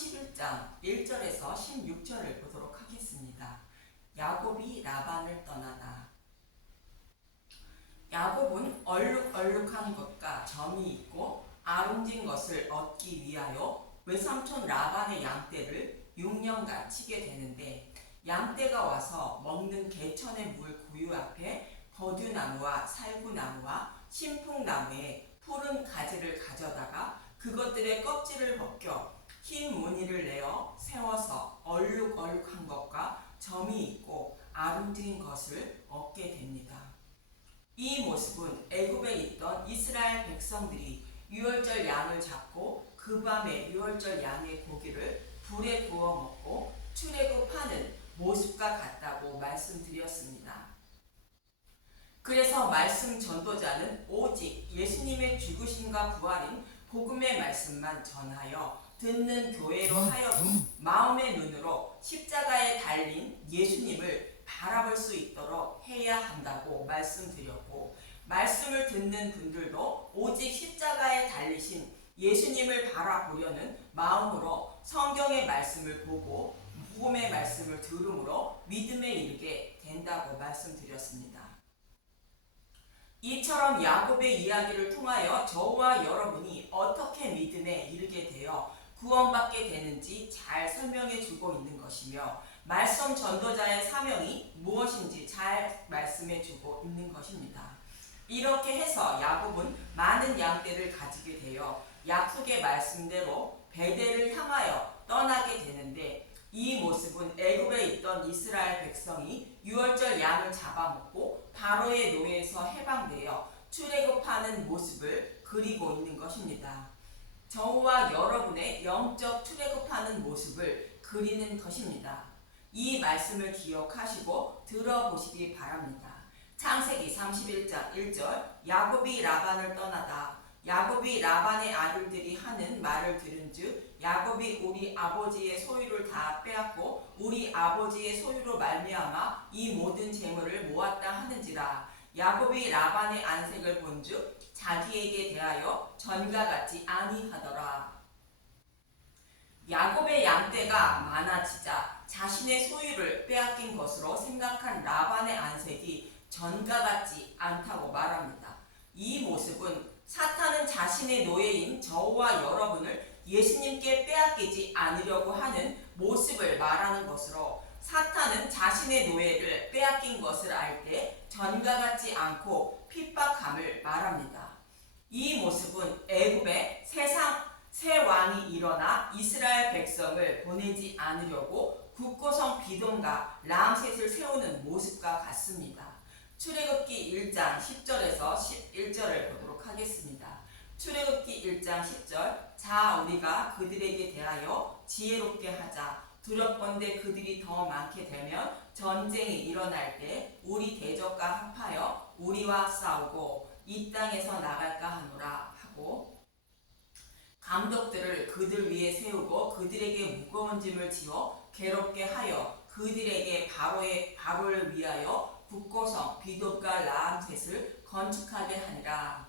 31장 1절에서 16절을 보도록 하겠습니다. 야곱이 라반을 떠나다. 야곱은 얼룩얼룩한 것과 점이 있고 아름진 것을 얻기 위하여 외삼촌 라반의 양떼를 6년간 치게 되는데, 양떼가 와서 먹는 개천의 물 구유 앞에 버드나무와 살구나무와 신풍나무에 푸른 가지를 가져다가 그것들의 껍질을 벗겨 흰 무늬를 내어 세워서 얼룩얼룩한 것과 점이 있고 아름드린 것을 얻게 됩니다. 이 모습은 애굽에 있던 이스라엘 백성들이 유월절 양을 잡고 그 밤에 유월절 양의 고기를 불에 구워 먹고 출애굽하는 모습과 같다고 말씀드렸습니다. 그래서 말씀 전도자는 오직 예수님의 죽으심과 부활인 복음의 말씀만 전하여 듣는 교회로 하여금 마음의 눈으로 십자가에 달린 예수님을 바라볼 수 있도록 해야 한다고 말씀드렸고, 말씀을 듣는 분들도 오직 십자가에 달리신 예수님을 바라보려는 마음으로 성경의 말씀을 보고 복음의 말씀을 들음으로 믿음에 이르게 된다고 말씀드렸습니다. 이처럼 야곱의 이야기를 통하여 저와 여러분이 어떻게 믿음에 이르게 되어 구원받게 되는지 잘 설명해 주고 있는 것이며, 말씀 전도자의 사명이 무엇인지 잘 말씀해 주고 있는 것입니다. 이렇게 해서 야곱은 많은 양떼를 가지게 되어 약속의 말씀대로 베델을 향하여 떠나게 되는데, 이 모습은 애굽에 있던 이스라엘 백성이 유월절 양을 잡아먹고 바로의 노예에서 해방되어 출애굽하는 모습을 그리고 있는 것입니다. 저와 여러분의 영적 출애굽하는 모습을 그리는 것입니다. 이 말씀을 기억하시고 들어보시기 바랍니다. 창세기 31장 1절, 야곱이 라반을 떠나다. 야곱이 라반의 아들들이 하는 말을 들은즉 야곱이 우리 아버지의 소유를 다 빼앗고 우리 아버지의 소유로 말미암아 이 모든 재물을 모았다 하는지라. 야곱이 라반의 안색을 본즉 자기에게 대하여 전과 같지 아니하더라. 야곱의 양떼가 많아지자 자신의 소유를 빼앗긴 것으로 생각한 라반의 안색이 전과 같지 않다고 말합니다. 이 모습은 사탄은 자신의 노예인 저와 여러분을 예수님께 빼앗기지 않으려고 하는 모습을 말하는 것으로, 사탄은 자신의 노예를 빼앗긴 것을 알 때 전과 같지 않고 핍박함을 말합니다. 이 모습은 애굽에 새 왕이 일어나 이스라엘 백성을 보내지 않으려고 국고성 비돔과 람셋을 세우는 모습과 같습니다. 출애굽기 1장 10절에서 11절을 보도록 하겠습니다. 출애굽기 1장 10절, 자 우리가 그들에게 대하여 지혜롭게 하자. 두렵건대 그들이 더 많게 되면 전쟁이 일어날 때 우리 대적과 합하여 우리와 싸우고 이 땅에서 나갈까 하노라 하고, 감독들을 그들 위에 세우고 그들에게 무거운 짐을 지어 괴롭게 하여 그들에게 바로를 위하여 국고성 비돔과 람셋을 건축하게 하니라.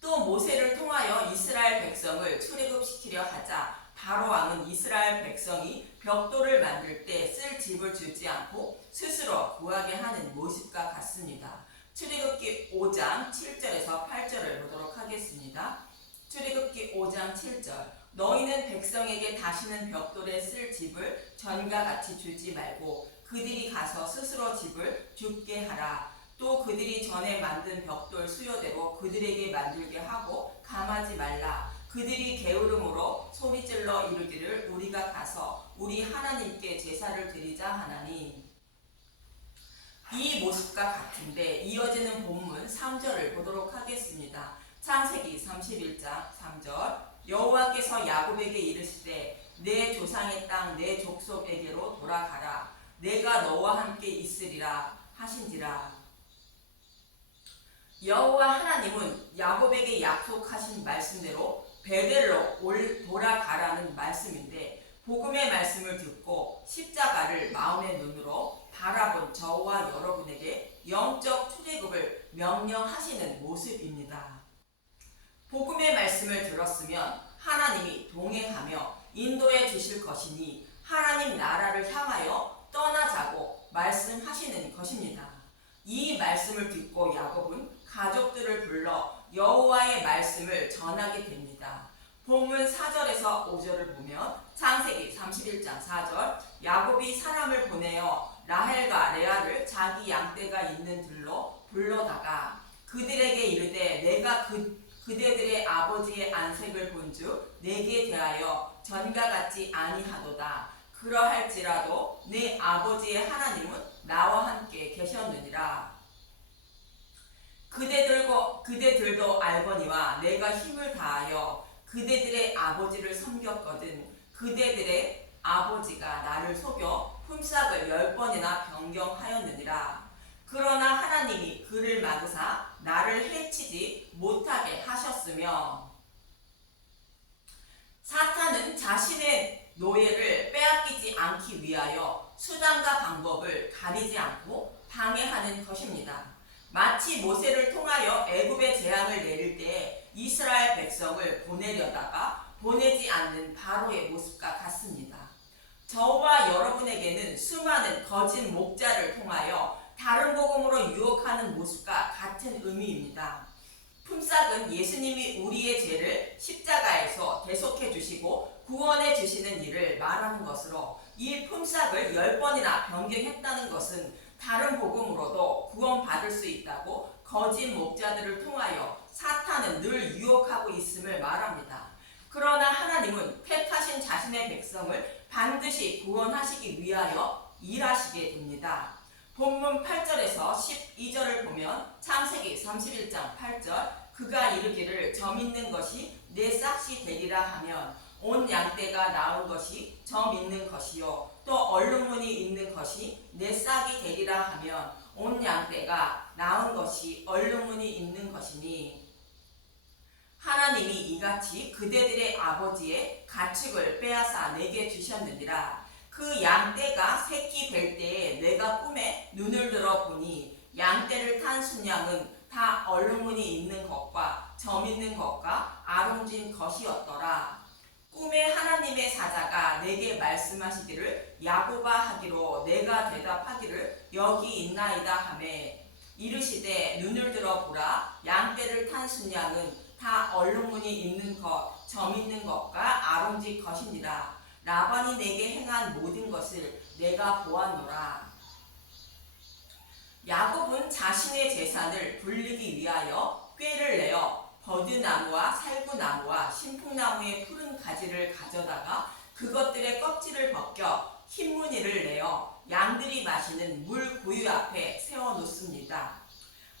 또 모세를 통하여 이스라엘 백성을 출애굽시키려 하자 바로 왕은 이스라엘 백성이 벽돌을 만들 때 쓸 집을 주지 않고 스스로 구하게 하는 모습과 같습니다. 출애굽기 5장 7절에서 8절을 보도록 하겠습니다. 출애굽기 5장 7절, 너희는 백성에게 다시는 벽돌에 쓸 집을 전과 같이 주지 말고 그들이 가서 스스로 집을 줍게 하라. 또 그들이 전에 만든 벽돌 수요대로 그들에게 만들게 하고 감하지 말라. 그들이 게으름으로 소리질러 이르기를 우리가 가서 우리 하나님께 제사를 드리자 하나니. 이 모습과 같은데 이어지는 본문 3절을 보도록 하겠습니다. 창세기 31장 3절, 여호와께서 야곱에게 이르시되 내 조상의 땅 내 족속에게로 돌아가라. 내가 너와 함께 있으리라 하신지라. 여호와 하나님은 야곱에게 약속하신 말씀대로 베델로 돌아가라는 말씀인데, 복음의 말씀을 듣고 십자가를 마음의 눈으로 바라본 저와 여러분에게 영적 출애굽을 명령하시는 모습입니다. 복음의 말씀을 들었으면 하나님이 동행하며 인도해 주실 것이니 하나님 나라를 향하여 떠나자고 말씀하시는 것입니다. 이 말씀을 듣고 야곱은 가족들을 불러 여호와의 말씀을 전하게 됩니다. 본문 4절에서 5절을 보면 창세기 31장 4절 야곱이 사람을 보내어 라헬과 레아를 자기 양떼가 있는 들로 불러다가 그들에게 이르되 내가 그대들의 아버지의 안색을 본즉 내게 대하여 전과 같지 아니하도다. 그러할지라도 내 아버지의 하나님은 나와 함께 계셨느니라. 그대들도 알거니와 내가 힘을 다하여 그대들의 아버지를 섬겼거든 그대들의 아버지가 나를 속여 품삯을 10번이나 변경하였느니라. 그러나 하나님이 그를 막으사 나를 해치지 못하게 하셨으며 사탄은 자신의 노예를 빼앗기지 않기 위하여 수단과 방법을 가리지 않고 방해하는 것입니다. 마치 모세를 통하여 애굽의 재앙을 내릴 때 이스라엘 백성을 보내려다가 보내지 않는 바로의 모습과 같습니다. 저와 여러분에게는 수많은 거짓 목자를 통하여 다른 복음으로 유혹하는 모습과 같은 의미입니다. 품삯은 예수님이 우리의 죄를 십자가에서 대속해 주시고 구원해 주시는 일을 말하는 것으로 이 품삯을 10번이나 변경했다는 것은 다른 복음으로도 구원받을 수 있다고 거짓 목자들을 통하여 사탄은 늘 유혹하고 있음을 말합니다. 그러나 하나님은 택하신 자신의 백성을 반드시 구원하시기 위하여 일하시게 됩니다. 본문 8절에서 12절을 보면 창세기 31장 8절 그가 이르기를 점 있는 것이 내 싹이 되리라 하면 온 양떼가 나은 것이 점 있는 것이요 또 얼룩무늬 있는 것이 내 싹이 되리라 하면 온 양떼가 나은 것이 얼룩무늬 있는 것이니 하나님이 이같이 그대들의 아버지의 가축을 빼앗아 내게 주셨느니라. 그 양떼가 새끼 될 때에 내가 꿈에 눈을 들어 보니 양떼를 탄 순양은 다 얼룩무늬 있는 것과 점 있는 것과 아롱진 것이었더라. 꿈에 하나님의 사자가 내게 말씀하시기를 야곱아 하기로 내가 대답하기를 여기 있나이다 하매 이르시되 눈을 들어 보라 양떼를 탄 순양은 다 얼룩무늬 있는 것, 점 있는 것과 아롱진 것이니라. 라반이 내게 행한 모든 것을 내가 보았노라. 야곱은 자신의 재산을 불리기 위하여 꾀를 내어 버드나무와 살구나무와 신풍나무의 푸른 가지를 가져다가 그것들의 껍질을 벗겨 흰 무늬를 내어 양들이 마시는 물 구유 앞에 세워놓습니다.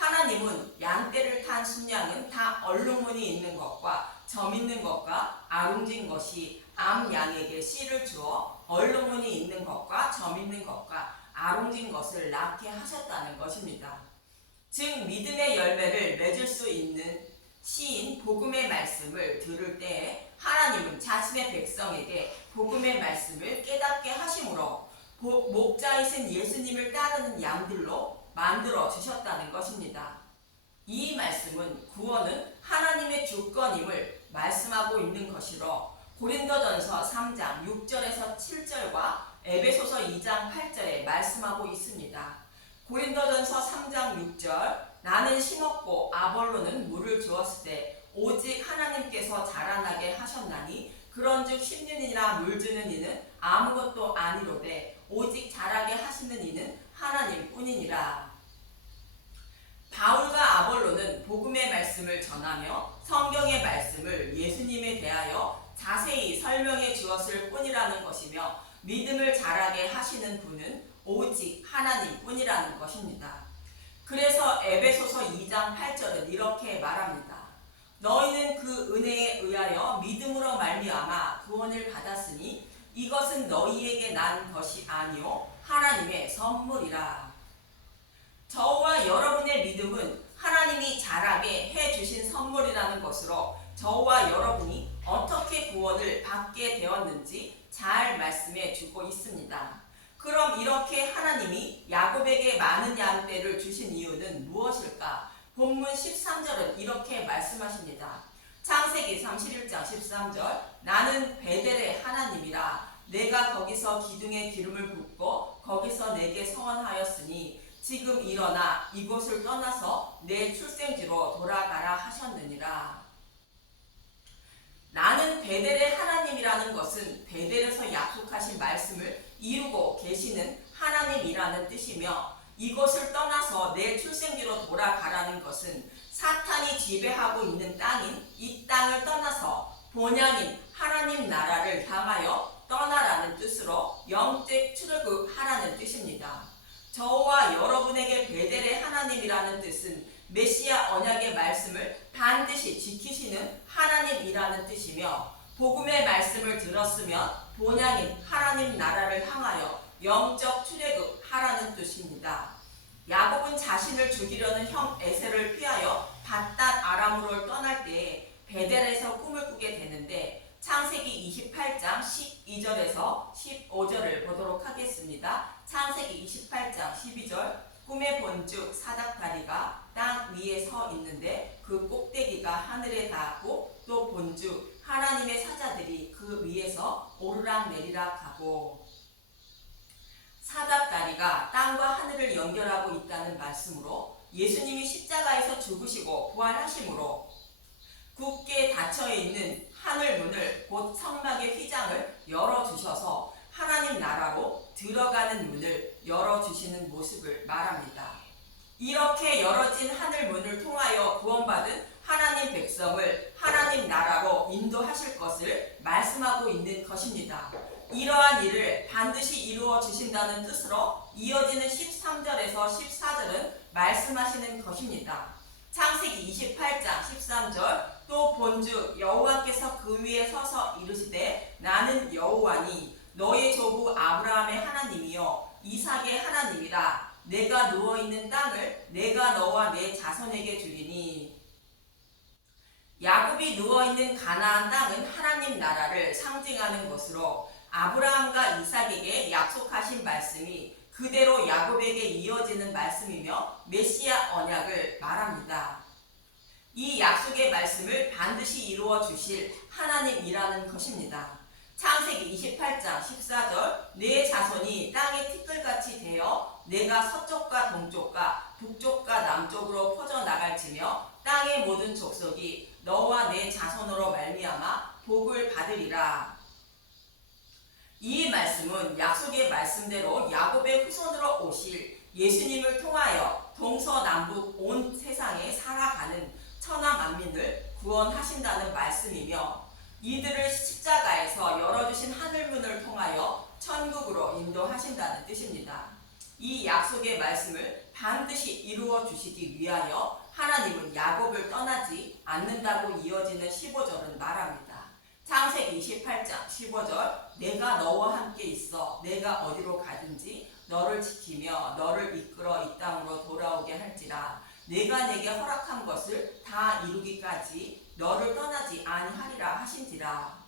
하나님은 양떼를 탄 순양은 다 얼룩무늬 있는 것과 점 있는 것과 아롱진 것이 암 양에게 씨를 주어 얼룩무늬 있는 것과 점 있는 것과 아롱진 것을 낳게 하셨다는 것입니다. 즉 믿음의 열매를 맺을 수 있는 시인 복음의 말씀을 들을 때에 하나님은 자신의 백성에게 복음의 말씀을 깨닫게 하심으로 목자이신 예수님을 따르는 양들로 만들어 주셨다는 것입니다. 이 말씀은 구원은 하나님의 주권임을 말씀하고 있는 것이로 고린도전서 3장 6절에서 7절과 에베소서 2장 8절에 말씀하고 있습니다. 고린도전서 3장 6절 나는 심었고 아볼로는 물을 주었을 때 오직 하나님께서 자라나게 하셨나니 그런즉 심는이나 물주는 이는 아무것도 아니로되 오직 자라게 하시는 이는 하나님뿐이니라. 바울과 아볼로는 복음의 말씀을 전하며 성경의 말씀을 예수님에 대하여 자세히 설명해 주었을 뿐이라는 것이며 믿음을 자라게 하시는 분은 오직 하나님뿐이라는 것입니다. 그래서 에베소서 2장 8절은 이렇게 말합니다. 너희는 그 은혜에 의하여 믿음으로 말미암아 구원을 받았으니 이것은 너희에게 난 것이 아니요 하나님의 선물이라. 저와 여러분의 믿음은 하나님이 자라게 해주신 선물이라는 것으로 저와 여러분이 어떻게 구원을 받게 되었는지 잘 말씀해 주고 있습니다. 그럼 이렇게 하나님이 야곱에게 많은 양떼를 주신 이유는 무엇일까? 본문 13절은 이렇게 말씀하십니다. 창세기 31장 13절 나는 베델의 하나님이라 내가 거기서 기둥에 기름을 붓고 거기서 내게 서원하였으니 지금 일어나 이곳을 떠나서 내 출생지로 돌아가라 하셨느니라. 나는 베델의 하나님이라는 것은 베델에서 약속하신 말씀을 이루고 계시는 하나님이라는 뜻이며 이곳을 떠나서 내 출생지로 돌아가라는 것은 사탄이 지배하고 있는 땅인 이 땅을 떠나서 본향인 하나님 나라를 향하여 떠나라는 뜻으로 영적 출애굽하라는 뜻입니다. 저와 여러분에게 베델의 하나님이라는 뜻은 메시아 언약의 말씀을 반드시 지키시는 하나님이라는 뜻이며 복음의 말씀을 들었으면 본향인 하나님 나라를 향하여 영적 출애굽하라는 뜻입니다. 야곱은 자신을 죽이려는 형 에셀을 피하여 밧단 아람으로 떠날 때에 베델에서 꿈을 꾸게 되는데 창세기 28장 12절에서 15절을 보도록 하겠습니다. 창세기 28장 12절 꿈에 본즉 사닥다리가 땅 위에 서 있는데 그 꼭대기가 하늘에 닿았고 또 본즉 하나님의 사자들이 그 위에서 오르락 내리락 하고 사닥다리가 땅과 하늘을 연결하고 있다는 말씀으로 예수님이 십자가에서 죽으시고 부활하심으로 굳게 닫혀있는 하늘문을 곧 성막의 휘장을 열어주셔서 하나님 나라로 들어가는 문을 열어주시는 모습을 말합니다. 이렇게 열어진 하늘문을 통하여 구원받은 하나님 백성을 하나님 나라로 인도하실 것을 말씀하고 있는 것입니다. 이러한 일을 반드시 이루어 주신다는 뜻으로 이어지는 13절에서 14절은 말씀하시는 것입니다. 창세기 28장 13절 또 본즉 여호와께서 그 위에 서서 이르시되 나는 여호와니 너의 조부 아브라함의 하나님이요 이삭의 하나님이라 내가 누워있는 땅을 내가 너와 내 자손에게 주리니. 야곱이 누워있는 가나안 땅은 하나님 나라를 상징하는 것으로 아브라함과 이삭에게 약속하신 말씀이 그대로 야곱에게 이어지는 말씀이며 메시아 언약을 말합니다. 이 약속의 말씀을 반드시 이루어 주실 하나님이라는 것입니다. 창세기 28장 14절 내 자손이 땅의 티끌같이 되어 내가 서쪽과 동쪽과 북쪽과 남쪽으로 퍼져나갈지며 땅의 모든 족속이 너와 내 자손으로 말미암아 복을 받으리라. 이 말씀은 약속의 말씀대로 야곱의 후손으로 오실 예수님을 통하여 동서남북 온 세상에 살아가는 천하 만민을 구원하신다는 말씀이며 이들을 십자가에서 열어주신 하늘문을 통하여 천국으로 인도하신다는 뜻입니다. 이 약속의 말씀을 반드시 이루어 주시기 위하여 하나님은 야곱을 떠나지 않는다고 이어지는 15절은 말합니다. 창세기 28장 15절 내가 너와 함께 있어 내가 어디로 가든지 너를 지키며 너를 이끌어 이 땅으로 돌아오게 할지라 내가 내게 허락한 것을 다 이루기까지 너를 떠나지 아니하리라 하신지라.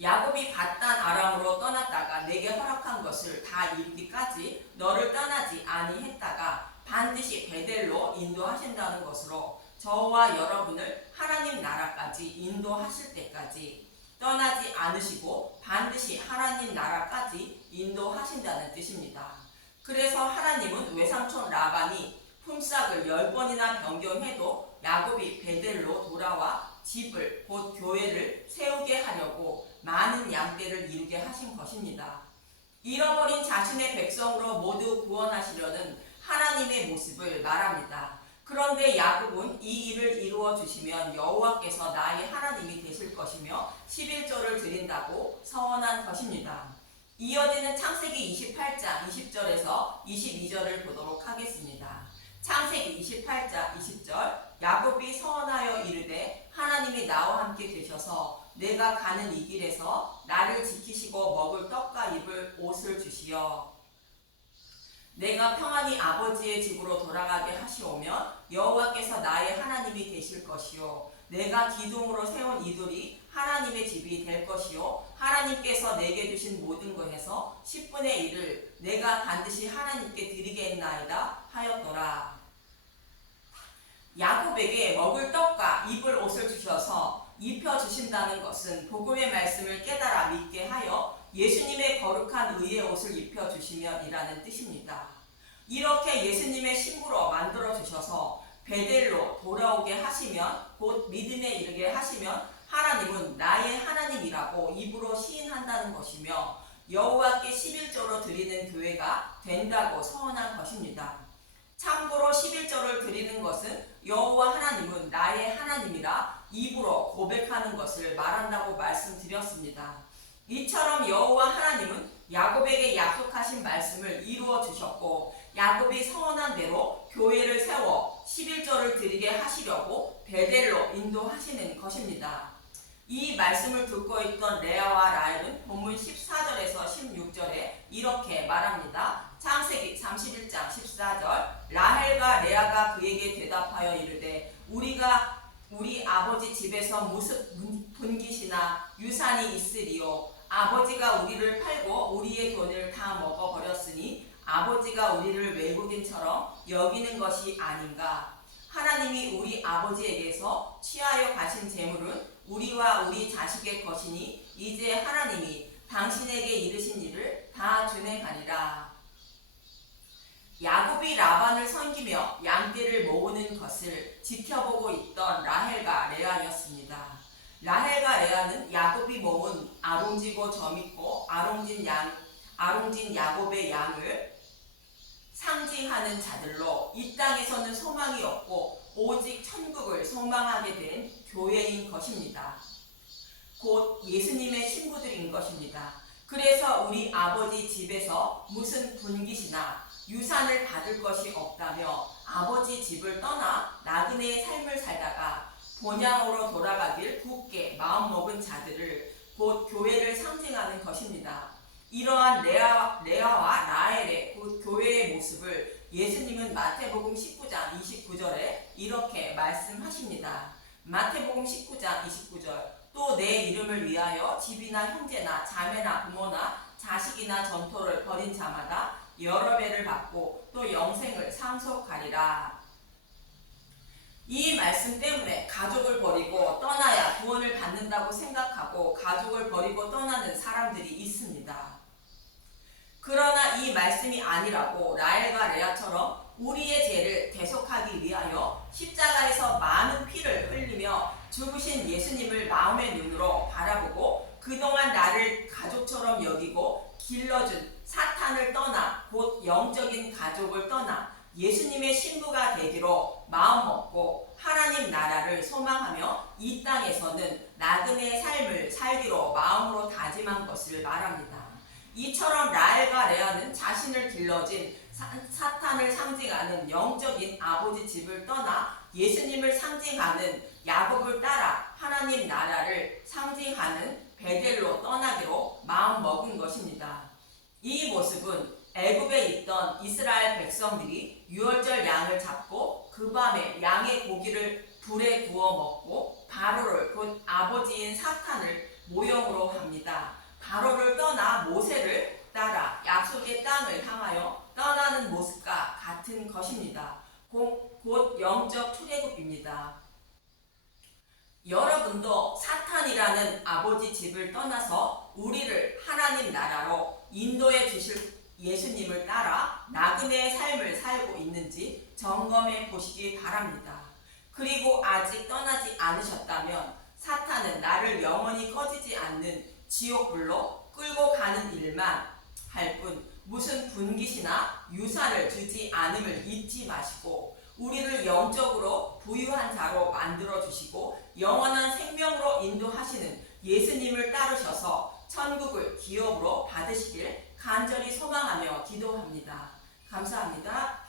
야곱이 밧단 아람으로 떠났다가 내게 허락한 것을 다 이루기까지 너를 떠나지 아니했다가 반드시 베델로 인도하신다는 것으로 저와 여러분을 하나님 나라까지 인도하실 때까지 떠나지 않으시고 반드시 하나님 나라까지 인도하신다는 뜻입니다. 그래서 하나님은 외삼촌 라반이 품삯을 10번이나 변경해도 야곱이 베델로 돌아와 집을 곧 교회를 세우게 하려고 많은 양떼를 이루게 하신 것입니다. 잃어버린 자신의 백성으로 모두 구원하시려는 하나님의 모습을 말합니다. 그런데 야곱은 이 일을 이루어 주시면 여호와께서 나의 하나님이 되실 것이며 11조를 드린다고 서원한 것입니다. 이어지는 창세기 28장 20절에서 22절을 보도록 하겠습니다. 창세기 28장 20절 야곱이 서원하여 이르되 하나님이 나와 함께 되셔서 내가 가는 이 길에서 나를 지키시고 먹을 떡과 입을 옷을 주시어 내가 평안히 아버지의 집으로 돌아가게 하시오며 여호와께서 나의 하나님이 되실 것이요 내가 기둥으로 세운 이 돌이 하나님의 집이 될 것이요 하나님께서 내게 주신 모든 것에서 10분의 1을 내가 반드시 하나님께 드리겠나이다 하였더라. 야곱에게 먹을 떡과 입을 옷을 주셔서 입혀주신다는 것은 복음의 말씀을 깨달아 믿게 하여 예수님의 거룩한 의의 옷을 입혀주시면이라는 뜻입니다. 이렇게 예수님의 신부로 만들어주셔서 베델로 돌아오게 하시면, 곧 믿음에 이르게 하시면 하나님은 나의 하나님이라고 입으로 시인한다는 것이며 여호와께 11조로 드리는 교회가 된다고 서원한 것입니다. 참고로 11조를 드리는 것은 여호와 하나님은 나의 하나님이라 입으로 고백하는 것을 말한다고 말씀드렸습니다. 이처럼 여호와 하나님은 야곱에게 약속하신 말씀을 이루어 주셨고 야곱이 서원한 대로 교회를 세워 11조를 드리게 하시려고 베델로 인도하시는 것입니다. 이 말씀을 듣고 있던 레아와 라헬은 본문 14절에서 16절에 이렇게 말합니다. 창세기 31장 14절 라헬과 레아가 그에게 대답하여 이르되 우리 아버지 집에서 무슨 분깃이나 유산이 있으리요. 아버지가 우리를 팔고 우리의 돈을 다 먹어버렸으니 아버지가 우리를 외국인처럼 여기는 것이 아닌가. 하나님이 우리 아버지에게서 취하여 가신 재물은 우리와 우리 자식의 것이니 이제 하나님이 당신에게 이르신 일을 다 준행하리라. 야곱이 라반을 섬기며 양떼를 모으는 것을 지켜보고 있던 라헬과 레아였습니다. 라헬과 레아는 야곱이 모은 아롱지고 점있고 아롱진 야곱의 양을 상징하는 자들로 이 땅에서는 소망이 없고 오직 천국을 소망하게 된 교회인 것입니다. 곧 예수님의 신부들인 것입니다. 그래서 우리 아버지 집에서 무슨 분깃이나 유산을 받을 것이 없다며 아버지 집을 떠나 나그네의 삶을 살다가 본향으로 돌아가길 굳게 마음먹은 자들을 곧 교회를 상징하는 것입니다. 이러한 레아와 라헬의 곧 교회의 모습을 예수님은 마태복음 19장 29절에 이렇게 말씀하십니다. 마태복음 19장 29절 또 내 이름을 위하여 집이나 형제나 자매나 부모나 자식이나 전토를 벌인 자마다 여러 배를 받고 또 영생을 상속하리라. 이 말씀 때문에 가족을 버리고 떠나야 구원을 받는다고 생각하고 가족을 버리고 떠나는 사람들이 있습니다. 그러나 이 말씀이 아니라고 라헬과 레아처럼 우리의 죄를 대속하기 위하여 십자가에서 많은 피를 흘리며 죽으신 예수님을 마음의 눈으로 바라보고 그동안 나를 가족처럼 여기고 길러준 사탄을 떠나 곧 영적인 가족을 떠나 예수님의 신부가 되기로 마음먹고 하나님 나라를 소망하며 이 땅에서는 나그네의 삶을 살기로 마음으로 다짐한 것을 말합니다. 이처럼 라헬과 레아는 자신을 길러진 사탄을 상징하는 영적인 아버지 집을 떠나 예수님을 상징하는 야곱을 따라 하나님 나라를 상징하는 베델로 떠나기로 마음먹은 것입니다. 이 모습은 애굽에 있던 이스라엘 백성들이 유월절 양을 잡고 그 밤에 양의 고기를 불에 구워 먹고 바로를 곧 아버지인 사탄을 모형으로 합니다. 바로를 떠나 모세를 따라 약속의 땅을 향하여 떠나는 모습과 같은 것입니다. 곧 영적 출애굽입니다. 여러분도 사탄이라는 아버지 집을 떠나서 우리를 하나님 나라로 인도해 주실 예수님을 따라 나그네의 삶을 살고 있는지 점검해 보시기 바랍니다. 그리고 아직 떠나지 않으셨다면 사탄은 나를 영원히 꺼지지 않는 지옥불로 끌고 가는 일만 할 뿐 무슨 분깃이나 유산을 주지 않음을 잊지 마시고 우리를 영적으로 부유한 자로 만들어 주시고 영원한 생명으로 인도하시는 예수님을 따르셔서 천국을 기업으로 받으시길 간절히 소망하며 기도합니다. 감사합니다.